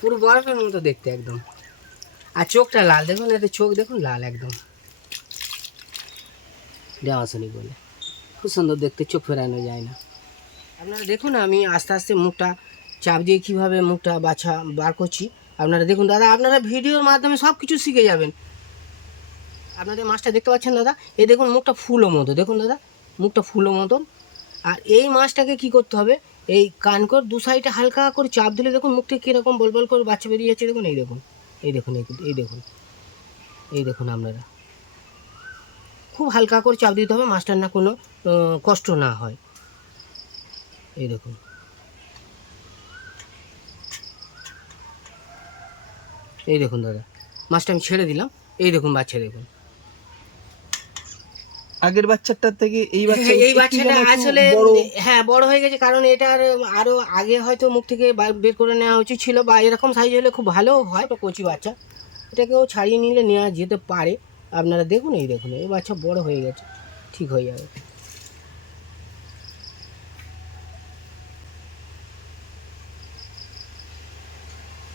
পুরো বরফের মতো দেখতে একদম। আর চোখটা লাল দেখুন, এতে চোখ দেখুন লাল একদম, ড্যামাসনিক বলে। খুব সুন্দর দেখতে, চোখ ফেরানো যায় না। আপনারা দেখুন আমি আস্তে আস্তে মুখটা চাপ দিয়ে কীভাবে মুখটা বাছা বার করছি। আপনারা দেখুন দাদা, আপনারা ভিডিওর মাধ্যমে সব কিছু শিখে যাবেন। আপনাদের মাছটা দেখতে পাচ্ছেন দাদা, এই দেখুন মুখটা ফুলো মতো, দেখুন দাদা মুখটা ফুলো মতন। আর এই মাছটাকে কি করতে হবে, এই কানকর দু সাইডে হালকা করে চাপ দিলে দেখুন মুখটা কীরকম বল বল করে বাচ্চা বেরিয়ে যাচ্ছে। দেখুন এই দেখুন, এই দেখুন, এই দেখুন, এই দেখুন। আপনারা খুব হালকা করে চাপ দিতে হবে, মাছটার না কোনো কষ্ট না হয়। এই দেখুন, এই দেখুন দাদা, মাছটা আমি ছেড়ে দিলাম। এই দেখুন বাচ্চা, দেখুন আগের বাচ্চাটার থেকে এই বাচ্চাটা আসলে হ্যাঁ বড় হয়ে গেছে, কারণ এটার আরও আগে হয়তো মুখ থেকে বের করে নেওয়া উচিত ছিল, বা এরকম সাইজ হলে খুব ভালো হয়। তো কচি বাচ্চা, এটাকেও ছাড়িয়ে নিলে নেওয়া যেতে পারে। আপনারা দেখুন, এই দেখুন এই বাচ্চা বড় হয়ে গেছে, ঠিক হয়ে যাবে।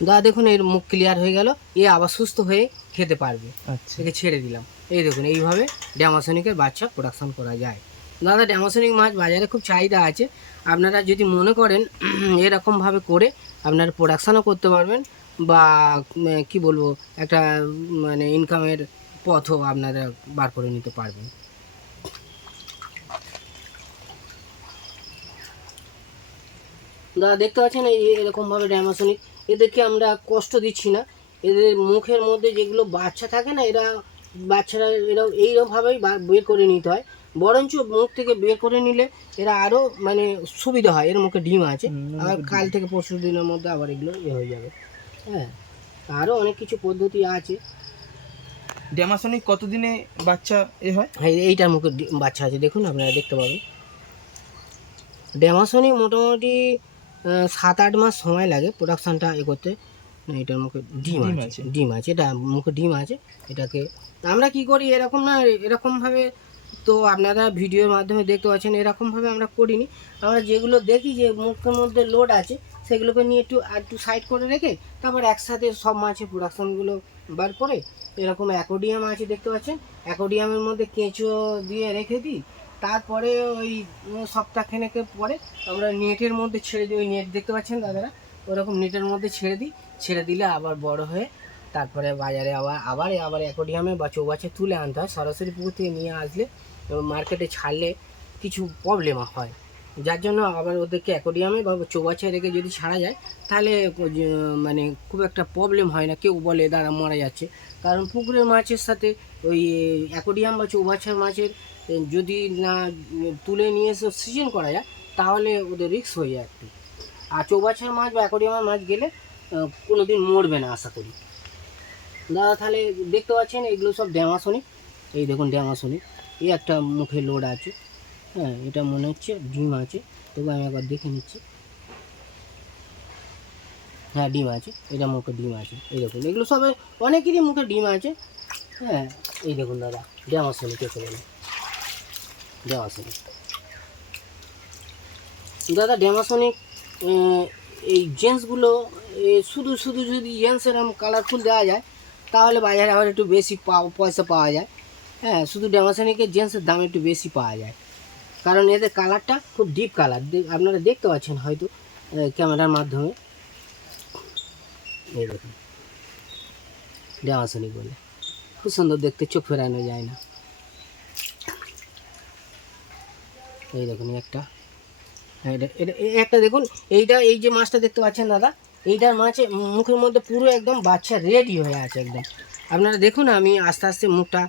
দাদা দেখুন এর মুখ ক্লিয়ার হয়ে গেল, এ আবার সুস্থ হয়ে খেতে পারবে। আচ্ছা, একে ছেড়ে দিলাম। এই দেখুন এইভাবে ড্যামাসনিকের বাচ্চা প্রোডাকশন করা যায়। দাদা ড্যামাসনিক মাছ বাজারে খুব চাহিদা আছে। আপনারা যদি মনে করেন এরকমভাবে করে আপনারা প্রোডাকশানও করতে পারবেন, বা কি বলবো, একটা মানে ইনকামের পথও আপনারা বার করে নিতে পারবেন। দাদা দেখতে পাচ্ছেন এই এরকমভাবে ড্যামাসনিক, এদেরকে আমরা কষ্ট দিচ্ছি না। এদের মুখের মধ্যে যেগুলো বাচ্চা থাকে না, বাচ্চারা এইরকমভাবেই বের করে নিতে হয়। বরঞ্চ মুখ থেকে বের করে নিলে এরা আরও মানে সুবিধা হয়। এর মুখে ডিম আছে, আবার কাল থেকে পরশু দিনের মধ্যে আবার এগুলো হয়ে যাবে। হ্যাঁ, আরও অনেক কিছু পদ্ধতি আছে। ড্যামাসনিক কতদিনে বাচ্চা হয়? হ্যাঁ, এইটার মুখে বাচ্চা আছে, দেখুন আপনারা দেখতে পাবেন। ড্যামাসনিক মোটামুটি 7-8 মাস সময় লাগে প্রোডাকশানটা করতে। এটার মুখে ডিম আছে, এটা মুখে ডিম আছে। এটাকে আমরা কি করি, এরকম না এরকমভাবে, তো আপনারা ভিডিওর মাধ্যমে দেখতে পাচ্ছেন, এরকমভাবে আমরা করিনি। আমরা যেগুলো দেখি যে মুখের মধ্যে লোড আছে, সেগুলোকে নিয়ে একটু সাইড করে রেখে তারপর একসাথে সব মাছের প্রোডাকশানগুলো বার করে, এরকম অ্যাকোডিয়াম আছে দেখতে পাচ্ছেন, অ্যাকোডিয়ামের মধ্যে কেঁচো দিয়ে রেখে দিই। তারপরে ওই সপ্তাহখানেকের পরে আমরা নেটের মধ্যে ছেড়ে দিই। ওই নেট দেখতে পাচ্ছেন দাদারা, ওরকম নেটের মধ্যে ছেড়ে দিই। ছেড়ে দিলে আবার বড় হয়ে তারপরে বাজারে আবার অ্যাকোডিয়ামে বা চৌবাচ্চা তুলে আনতে হয়। সরাসরি পুকুর থেকে নিয়ে আসলে মার্কেটে ছাড়লে কিছু প্রবলেম হয়, যার জন্য আবার ওদেরকে অ্যাকোডিয়ামে বা চৌবাচ্চায় রেখে যদি ছাড়া যায়, তাহলে মানে খুব একটা প্রবলেম হয় না। কেউ বলে দাদা মারা যাচ্ছে, কারণ পুকুরের মাছের সাথে ওই অ্যাকোডিয়াম বা চৌবাচ্চার মাছের যদি না তুলে নিয়ে এসে সিজন করা যায়, তাহলে ওদের রিস্ক হয়ে যায় একটু। আর চৌবাচ্চার মাছ বা অ্যাকোডিয়ামের মাছ গেলে কোনো দিন মরবে না আশা করি। দাদা তাহলে দেখতে পাচ্ছেন এগুলো সব ড্যামাসনিক। এই দেখুন ড্যামাসনিক, এই একটা মুখে লোড আছে। হ্যাঁ, এটা মনে হচ্ছে ডিম আছে, তবু আমি একবার দেখে নিচ্ছি। হ্যাঁ ডিম আছে, এটা মুখে ডিম আছে। এই দেখুন এগুলো সব অনেকেরই মুখে ডিম আছে। হ্যাঁ, এই দেখুন দাদা ড্যামাসনিক এসে গেল, ড্যামাসনিক। দাদা ড্যামাসনিক এই জেন্টসগুলো শুধু শুধু যদি জেন্টস এরকম কালারফুল দেওয়া যায়, তাহলে বাজারে আবার একটু বেশি পয়সা পাওয়া যায়। হ্যাঁ, শুধু ড্যামাসনিকের জেন্টসের দাম একটু বেশি পাওয়া যায়, কারণ এদের কালারটা খুব ডিপ কালার। আপনারা দেখতে পাচ্ছেন হয়তো ক্যামেরার মাধ্যমে। এই দেখুন ড্যামাসনিক বলে, খুব সুন্দর দেখতে, চোখ ফেরানো যায় না। এই দেখুন একটা দেখুন, এই যে মাছটা দেখতে পাচ্ছেন দাদা, এইটার মাছের মুখের মধ্যে পুরো একদম বাচ্চা রেডি হয়ে আছে একদম। আপনারা দেখুন আমি আস্তে আস্তে মুখটা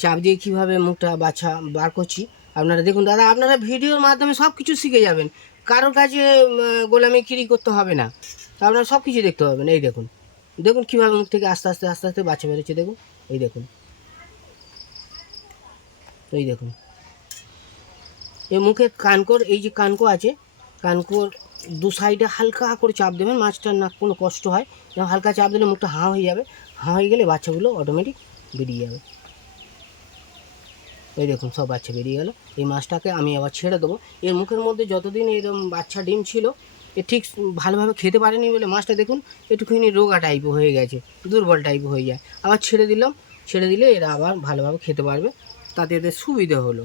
চাপ দিয়ে কীভাবে মুখটা বাচ্চা বার করছি। আপনারা দেখুন দাদা, আপনারা ভিডিওর মাধ্যমে সব কিছু শিখে যাবেন। কারোর কাছে গোলামিগিরি করতে হবে না, আপনারা সব কিছু দেখতে পাবেন। এই দেখুন, দেখুন কীভাবে মুখ থেকে আস্তে আস্তে আস্তে আস্তে বাচ্চা বেরোচ্ছে। দেখুন, এই দেখুন, এই দেখুন এই মুখে কানকোর, এই যে কানকো আছে, কানকোর দু সাইডে হালকা করে চাপ দেবেন, মাছটার না কোনো কষ্ট হয়। হালকা চাপ দিলে মুখটা হাঁ হয়ে যাবে, হাঁ হয়ে গেলে বাচ্চাগুলো অটোমেটিক বেরিয়ে যাবে। এই দেখুন সব বাচ্চা বেরিয়ে গেল। এই মাছটাকে আমি আবার ছেড়ে দেবো। এর মুখের মধ্যে যতদিন এরকম বাচ্চা ডিম ছিল, এ ঠিক ভালোভাবে খেতে পারেনি বলে মাছটা দেখুন একটুখানি রোগা টাইপ হয়ে গেছে, দুর্বল টাইপ হয়ে যায়। আবার ছেড়ে দিলাম, ছেড়ে দিলে এরা আবার ভালোভাবে খেতে পারবে, তাতে এদের সুবিধা হলো,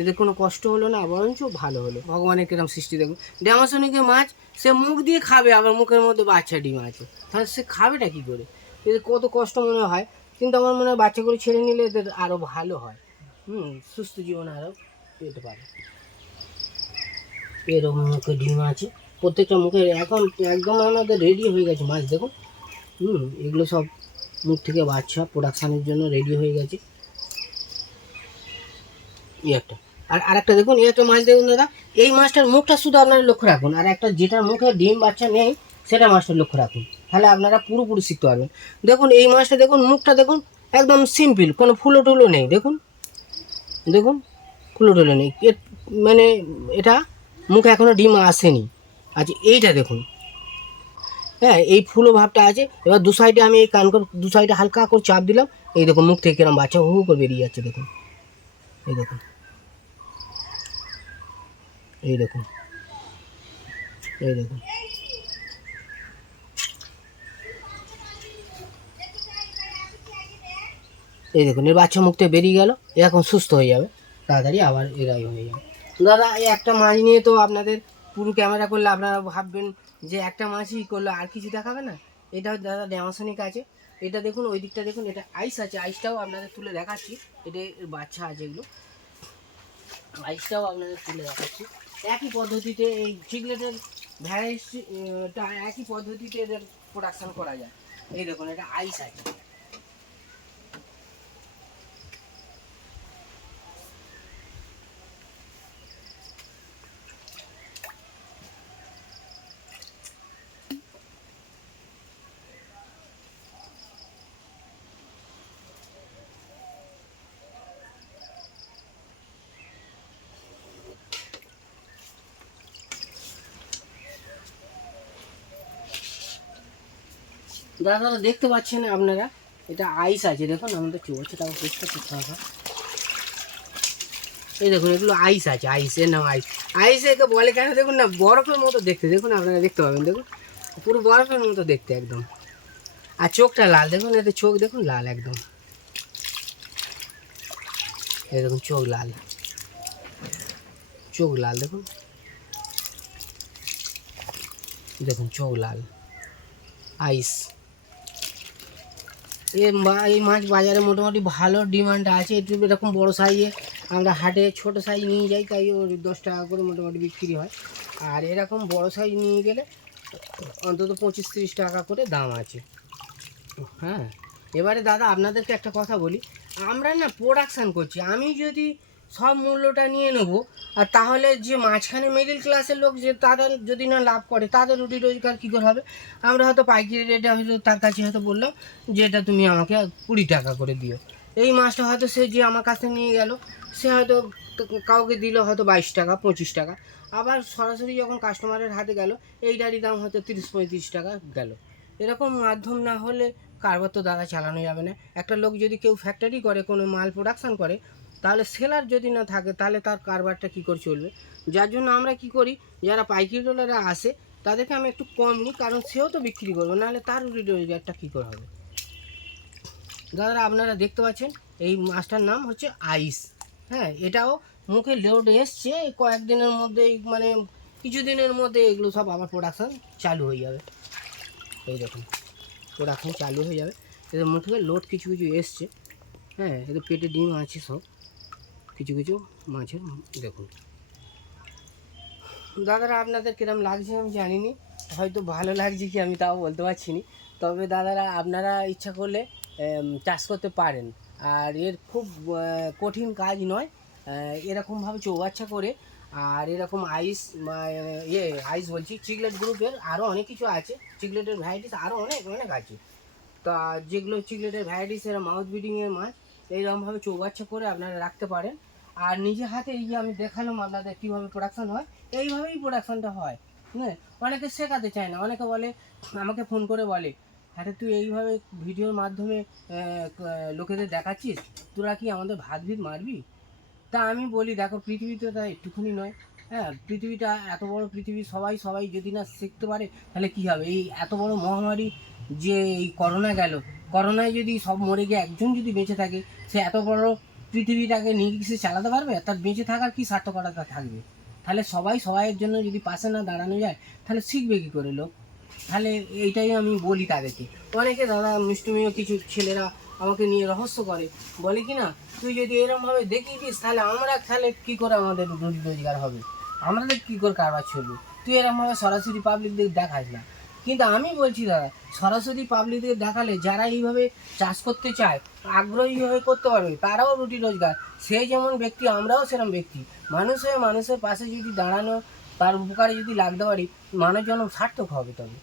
এদের কোনো কষ্ট হলো না, বরঞ্চ ভালো হলো। ভগবানের কিরম সৃষ্টি দেখুন, ড্যামাসনিকের মাছ সে মুখ দিয়ে খাবে, আবার মুখের মধ্যে বাচ্চা ডিম আছে, তাহলে সে খাবেটা কী করে? এদের কত কষ্ট মনে হয়, কিন্তু আমার মনে হয় বাচ্চাগুলো ছেড়ে নিলে এদের আরও ভালো হয়, সুস্থ জীবন আরও পেতে পারে। এরকম মুখে ডিম আছে, প্রত্যেকটা মুখে এখন একদম আমাদের রেডি হয়ে গেছে মাছ দেখুন। এগুলো সব মুখ থেকে বাচ্চা প্রোডাকশানের জন্য রেডি হয়ে গেছে। এই একটা, আর আরেকটা দেখুন, এই একটা মাছ দেখুন দাদা, এই মাছটার মুখটা শুধু আপনারা লক্ষ্য রাখুন, আর একটা যেটার মুখে ডিম বাচ্চা নেই সেটা মাছটা লক্ষ্য রাখুন, তাহলে আপনারা পুরোপুরি শিখতে পারবেন। দেখুন এই মাছটা দেখুন, মুখটা দেখুন একদম সিম্পল, কোনো ফুলো টুলো নেই, দেখুন দেখুন ফুলো টুলো নেই, মানে এটা মুখে এখনও ডিম আসেনি। আচ্ছা এইটা দেখুন, হ্যাঁ এই ফুলো ভাবটা আছে। এবার দু সাইডে আমি এই কানকর দু সাইডে হালকা করে চাপ দিলাম, এই দেখুন মুখ থেকে কিরম বাচ্চা হু করে বেরিয়ে যাচ্ছে দেখুন, এই দেখুন, এই দেখুন, এই দেখুন, এই দেখুন এর বাচ্চা মুখ থেকে বেরিয়ে গেল, এখন সুস্থ হয়ে যাবে তাড়াতাড়ি, আবার এরাই হয়ে যাবে। দাদা এই একটা মাছ নিয়ে তো আপনাদের পুরো ক্যামেরা করলে আপনারা ভাববেন যে একটা মাছই করলো, আর কিছু দেখাবে না। এটা দাদা ড্যামাসনিক আছে, এটা দেখুন, ওই দিকটা দেখুন, এটা আইস আছে, আইসটাও আপনাদের তুলে দেখাচ্ছি, এটা বাচ্চা আছে এগুলো, আইসটাও আপনাদের তুলে দেখাচ্ছি। একই পদ্ধতিতে এই চিকলেটের ভ্যারাইটিটা একই পদ্ধতিতে এদের প্রোডাকশান করা যায়। এই দেখুন এটা আইস আছে। দাদা দেখতে পাচ্ছেন আপনারা, এটা আইস আছে, দেখুন আমাদের চলছে, তারপর পরিষ্কার করতে হবে। এই দেখুন এগুলো আইস আছে, আইসের নাম আইস। আইস একে বলে কেন দেখুন না, বরফের মতো দেখতে, দেখুন আপনারা দেখতে পাবেন, দেখুন পুরো বরফের মতো দেখতে একদম। আর চোখটা লাল দেখুন, এতে চোখ দেখুন লাল একদম, এই দেখুন চোখ লাল, চোখ লাল দেখুন, দেখুন চোখ লাল আইস। এই মাছ বাজারে মোটামুটি ভালো ডিমান্ড আছে, একটু এরকম বড়ো সাইজে আমরা হাটে ছোটো সাইজ নিয়ে যাই, তাই ওর 10 টাকা করে মোটামুটি বিক্রি হয়, আর এরকম বড়ো সাইজ নিয়ে গেলে অন্তত 25-30 টাকা করে দাম আছে। হ্যাঁ এবারে দাদা আপনাদেরকে একটা কথা বলি, আমরা না প্রোডাকশান করছি, আমি যদি সব মূল্যটা নিয়ে নেবো, আর তাহলে যে মাঝখানে মিডিল ক্লাসের লোক যে তারা যদি না লাভ করে, তাদের রুটি রোজগার কী করে হবে? আমরা হয়তো পাইকারি রেটে হয়তো তার কাছে হয়তো বললাম যে এটা তুমি আমাকে 20 টাকা করে দিও, এই মাছটা হয়তো সে যে আমার কাছে নিয়ে গেল, সে হয়তো কাউকে দিল হয়তো 22 টাকা 25 টাকা, আবার সরাসরি যখন কাস্টমারের হাতে গেল এইটারই দাম হয়তো 30-35 টাকা গেল। এরকম মাধ্যম না হলে কারবার তো দাদা চালানো যাবে না। একটা লোক যদি কেউ ফ্যাক্টরি করে, কোনো মাল প্রোডাকশান করে, তাহলে সেলার যদি না থাকে তাহলে তার কারবারটা কী করে চলবে? যার জন্য আমরা কি করি, যারা পাইকারিওয়ালারা আসে তাদেরকে আমি একটু কম নিই, কারণ সেও তো বিক্রি করবে, নাহলে তার রোজগারটা কী করে হবে? দাদা আপনারা দেখতে পাচ্ছেন এই মাছটার নাম হচ্ছে আইস। হ্যাঁ এটাও মুখে লোড এসছে, কয়েকদিনের মধ্যেই মানে কিছুদিনের মধ্যে এগুলো সব আবার প্রোডাকশান চালু হয়ে যাবে। এই দেখুন প্রোডাকশান চালু হয়ে যাবে, এদের মুখে লোড কিছু কিছু এসছে। হ্যাঁ এদের পেটে ডিম আছে সব, কিছু কিছু মাছের দেখুন। দাদারা আপনাদের কিরম লাগছে আমি জানিনি, হয়তো ভালো লাগছে কি আমি তাও বলতে পারছি না, তবে দাদারা আপনারা ইচ্ছা করলে চাষ করতে পারেন, আর এর খুব কঠিন কাজ নয়। এরকমভাবে চৌবাচ্চা করে, আর এরকম আইস আইস বলছি চিকলেট গ্রুপের আরও অনেক কিছু আছে, চিকলেটের ভ্যারাইটিস আরও অনেক অনেক আছে। তা যেগুলো চিকলেটের ভ্যারাইটিস এরা মাউথ ব্রিডিংয়ের মাছ, এইরকমভাবে চৌবাচ্চা করে আপনারা রাখতে পারেন। আর নিজে হাতে এই যে আমি দেখালাম আপনাদের কীভাবে প্রোডাকশান হয়, এইভাবেই প্রোডাকশানটা হয়। হ্যাঁ অনেকে শেখাতে চায় না, অনেকে বলে, আমাকে ফোন করে বলে, হ্যাঁ তুই এইভাবে ভিডিওর মাধ্যমে লোকেদের দেখাচ্ছিস, তোরা কি আমাদের ভাত ভিত মারবি? তা আমি বলি দেখো পৃথিবীতে তা একটুখানি নয়, হ্যাঁ, পৃথিবীটা এত বড় পৃথিবী, সবাই যদি না শিখতে পারে তাহলে কি হবে? এই এত বড় মহামারী যে এই করোনা গেল, করোনায় যদি সব মরে গিয়ে একজন যদি বেঁচে থাকে, সে এত বড় পৃথিবীটাকে নিয়ে কি সে চালাতে পারবে? তার বেঁচে থাকার কি সার্থকতা থাকবে? তাহলে সবাইয়ের জন্য যদি পাশে না দাঁড়ানো যায় তাহলে শিখবে কী করে লোক? তাহলে এইটাই আমি বলি তাদেরকে। অনেকে দাদা মুষ্টিমেয় কিছু ছেলেরা আমাকে নিয়ে রহস্য করে, বলে কি না, তুই যদি এরকমভাবে দেখিয়ে দিস তাহলে তাহলে কী করে আমাদের রুজি রোজগার হবে, আমাদের কী করে কারবার চলবে? তুই এরকমভাবে সরাসরি পাবলিকদের দেখাস না। কিন্তু আমি বলছি দাদা, সরাসরি পাবলিকদের দেখালে যারা এইভাবে চাষ করতে চায়, আগ্রহী হয়ে করতে পারবে, তারাও রুটি রোজগার। সে যেমন ব্যক্তি, আমরাও সেরকম ব্যক্তি। মানুষ হয়ে মানুষের পাশে যদি দাঁড়ানো, তার উপকারে যদি লাগতে পারি, মানুষ যেন সার্থক হবে তবে।